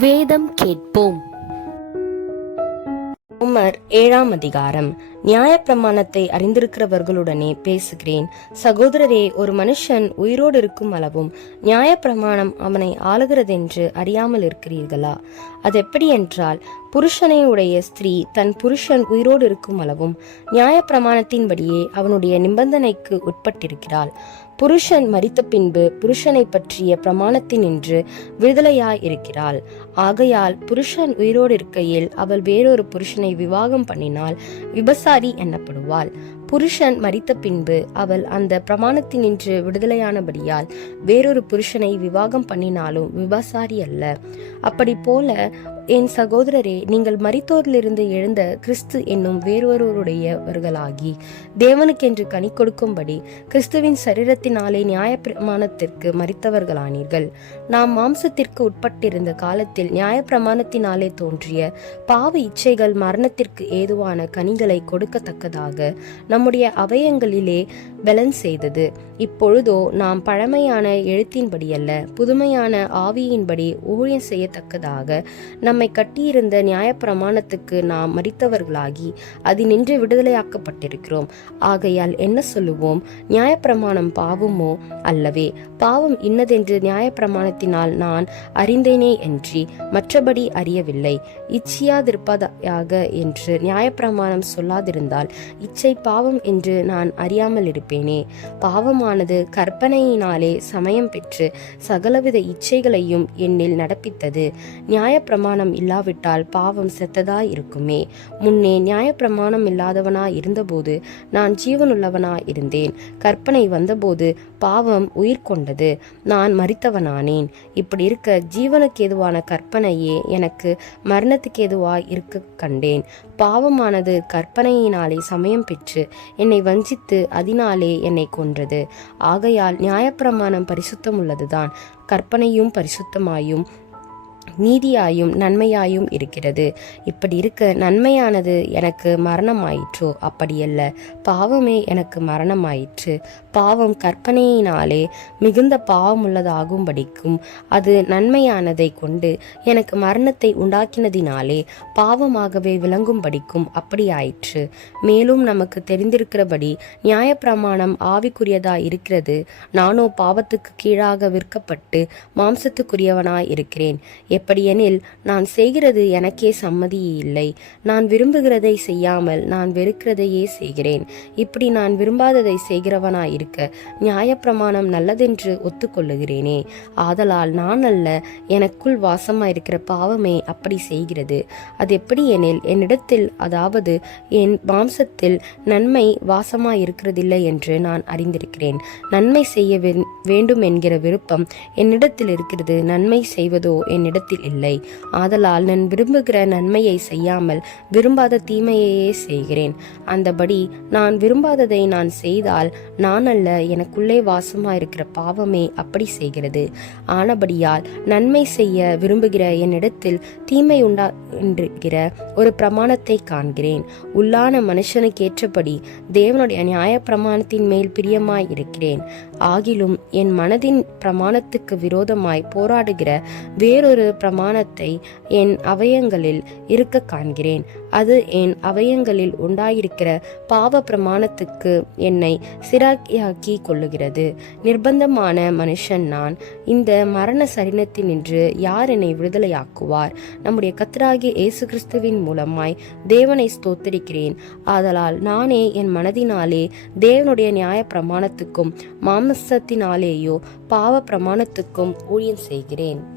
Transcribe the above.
வேதம் கேட்போம். உமர் ஏழாம் அதிகாரம். நியாயப்பிரமாணத்தை அறிந்திருக்கிறவர்களுடனே பேசுகிறேன். சகோதரரே ஒரு மனுஷன் உயிரோடு இருக்கும் அளவும் நியாயப்பிரமாணம் அவனை ஆளுகிறதென்று அறியாமல் இருக்கிறீர்களா? அது எப்படி என்றால் புருஷனை உடைய ஸ்திரீ தன் புருஷன் உயிரோடு இருக்கும் அளவும் நியாயப்பிரமாணத்தின்படியே அவனுடைய நிபந்தனைக்கு உட்பட்டிருக்கிறாள். புருஷன் மறித்த பின்பு புருஷனை பற்றிய பிரமாணத்தினின்று விடுதலையாய் இருக்கிறாள் ஆகையால் புருஷன் உயிரோடு இருக்கையில் அவள் வேறொரு புருஷனை விவாகம் பண்ணினால் விபசாரி எண்ணப்படுவாள் புருஷன் மறித்த பின்பு அவள் அந்த பிரமாணத்தினின்று விடுதலையானபடியால் வேறொரு புருஷனை விவாகம் பண்ணினாலும் விபசாரி அல்ல. அப்படி போல என் சகோதரரே நீங்கள் மரித்தோரிலிருந்து எழுந்த கிறிஸ்து என்னும் வேறொருவருடையவர்களாகி தேவனுக்கென்று கனி கொடுக்கும்படி கிறிஸ்துவின் சரீரத்தினாலே நியாயப்பிரமாணத்திற்கு மறித்தவர்களானீர்கள் நாம் மாம்சத்திற்கு உட்பட்டிருந்த காலத்தில் நியாயப்பிரமாணத்தினாலே தோன்றிய பாவ இச்சைகள் மரணத்திற்கு ஏதுவான கனிகளை கொடுக்கத்தக்கதாக நம்முடைய அவயங்களிலே வெலன் செய்தது. இப்பொழுதோ நாம் பழமையான எழுத்தின்படி அல்ல புதுமையான ஆவியின்படி ஊழியம் செய்யத்தக்கதாக நம்மை கட்டியிருந்த நியாயப்பிரமாணத்துக்கு நாம் மறித்தவர்களாகி நின்று விடுதலையாக்கப்பட்டிருக்கிறோம். ஆகையால் என்ன சொல்லுவோம்? நியாயப்பிரமாணம் பாவமோ? அல்லவே பாவம் இன்னதென்று நியாயப்பிரமாணத்தினால் நான் அறிந்தேனே என்று மற்றபடி அறியவில்லை. இச்சியாதிருப்பதாக என்று நியாயப்பிரமாணம் சொல்லாதிருந்தால் இச்சை பாவம் என்று நான் அறியாமல் இருப்பேன் பாவமானது கற்பனையினாலே சமயம் பெற்று சகலவித இச்சைகளையும் என்னில் நடப்பித்தது. நியாயப்பிரமாணம் இல்லாவிட்டால் பாவம் செத்ததாய் இருக்குமே முன்னே நியாயப்பிரமாணம் இல்லாதவனாய் இருந்தபோது நான் ஜீவனுள்ளவனாய் இருந்தேன் கற்பனை வந்தபோது பாவம் உயிர் கொண்டது. நான் மறித்தவனானேன் இப்படி இருக்க ஜீவனுக்கு எதுவான கற்பனையே எனக்கு மரணத்துக்கு எதுவாய் இருக்க கண்டேன். பாவமானது கற்பனையினாலே சமயம் பெற்று என்னை வஞ்சித்து அதனாலே என்னை கொன்றது. ஆகையால் நியாயப்பிரமாணம் பரிசுத்தம் உள்ளதுதான் கற்பனையும் பரிசுத்தமாயும் நீதியாயும் நன்மையாயும் இருக்கிறது. இப்படி இருக்க நன்மையானது எனக்கு மரணமாயிற்றோ? அப்படியல்ல. பாவமே எனக்கு மரணமாயிற்று. பாவம் கற்பனையினாலே மிகுந்த பாவமுள்ளதாகும்படிக்கும் அது நன்மையானதை கொண்டு எனக்கு மரணத்தை உண்டாக்கினதினாலே பாவமாகவே விளங்கும்படிக்கும் அப்படியாயிற்று. மேலும் நமக்கு தெரிந்திருக்கிறபடி நியாயப்பிரமாணம் ஆவிக்குரியதாய் இருக்கிறது. நானோ பாவத்துக்கு கீழாக விற்கப்பட்டு மாம்சத்துக்குரியவனாய் இருக்கிறேன். எப்படியெனில் நான் செய்கிறது எனக்கே சம்மதி இல்லை. நான் விரும்புகிறதை செய்யாமல் நான் வெறுக்கிறதையே செய்கிறேன். இப்படி நான் விரும்பாததை செய்கிறவனாய் இருக்க நியாயப்பிரமாணம் நல்லதென்று ஒத்துக்கொள்ளுகிறேனே. ஆதலால் நான் அல்ல எனக்குள் வாசமாயிருக்கிற பாவமே அப்படி செய்கிறது. அது எப்படி எனில் என்னிடத்தில் அதாவது என் மாம்சத்தில் நன்மை வாசமாயிருக்கிறதில்லை என்று நான் அறிந்திருக்கிறேன். நன்மை செய்ய வேண்டும் என்கிற விருப்பம் என்னிடத்தில் இருக்கிறது. நன்மை செய்வதோ என்னிடத்தில் இல்லை. ஆதலால் நான் விரும்புகிற நன்மையை செய்யாமல் விரும்பாத தீமையையே செய்கிறேன். அந்தபடி நான் விரும்பாததை நான் செய்தால் நான் அல்ல எனக்குள்ளே வாசமாயிருக்கிற பாவமே அப்படி செய்கிறது. ஆனபடியால் நன்மை செய்ய விரும்புகிற என்னிடத்தில் தீமை உண்டா என்கிற ஒரு பிரமாணத்தை காண்கிறேன். உள்ளான மனுஷனுக்கு ஏற்றபடி தேவனுடைய நியாய பிரமாணத்தின் மேல் பிரியமாய் இருக்கிறேன் ஆகிலும் என் மனதின் பிரமாணத்துக்கு விரோதமாய் போராடுகிற வேறொரு பிரமாணத்தை என் அவயங்களில் இருக்க காண்கிறேன். அது என் அவயங்களில் உண்டாயிருக்கிற பாவ பிரமாணத்துக்கு என்னை சிராக்கியாக்கி கொள்ளுகிறது. நிர்பந்தமான மனுஷன் நான். இந்த மரண சரீரத்தினின்று யார் என்னை விடுதலையாக்குவார்? நம்முடைய கத்தராகிய இயேசு கிறிஸ்துவின் மூலமாய் தேவனை ஸ்தோத்தரிக்கிறேன். ஆதலால் நானே என் மனதினாலே தேவனுடைய நியாய பிரமாணத்துக்கும் மாமசத்தினாலேயோ பாவ பிரமாணத்துக்கும் ஊழியம் செய்கிறேன்.